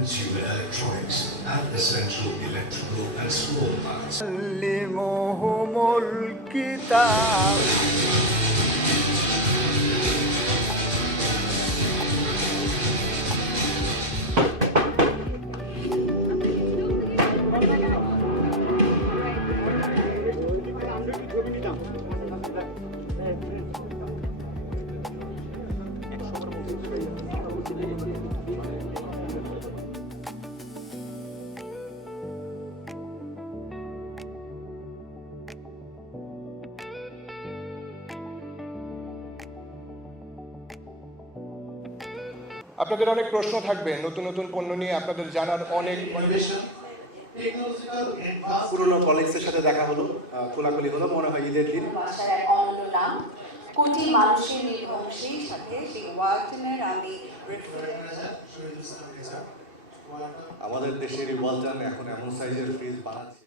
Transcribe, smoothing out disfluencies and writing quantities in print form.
consumer electronics, and essential electrical and small parts. علمهم الكتاب আপনাদের অনেক প্রশ্ন থাকবে নতুন নতুন পণ্য নিয়ে আপনাদের জানার অনেক পুরনো কলিগসের সাথে দেখা হলো, খোলাখুলি হলো, মনে হয় ঈদের দিন। ভাষার এক অনন্য নাম, কোটি মানুষের নির্ভরশীল সাথে সেই ওয়ালটনের আমি আমাদের দেশের ওয়ালটন এখন এমন সাইজের ফ্রিজ বানাচ্ছে।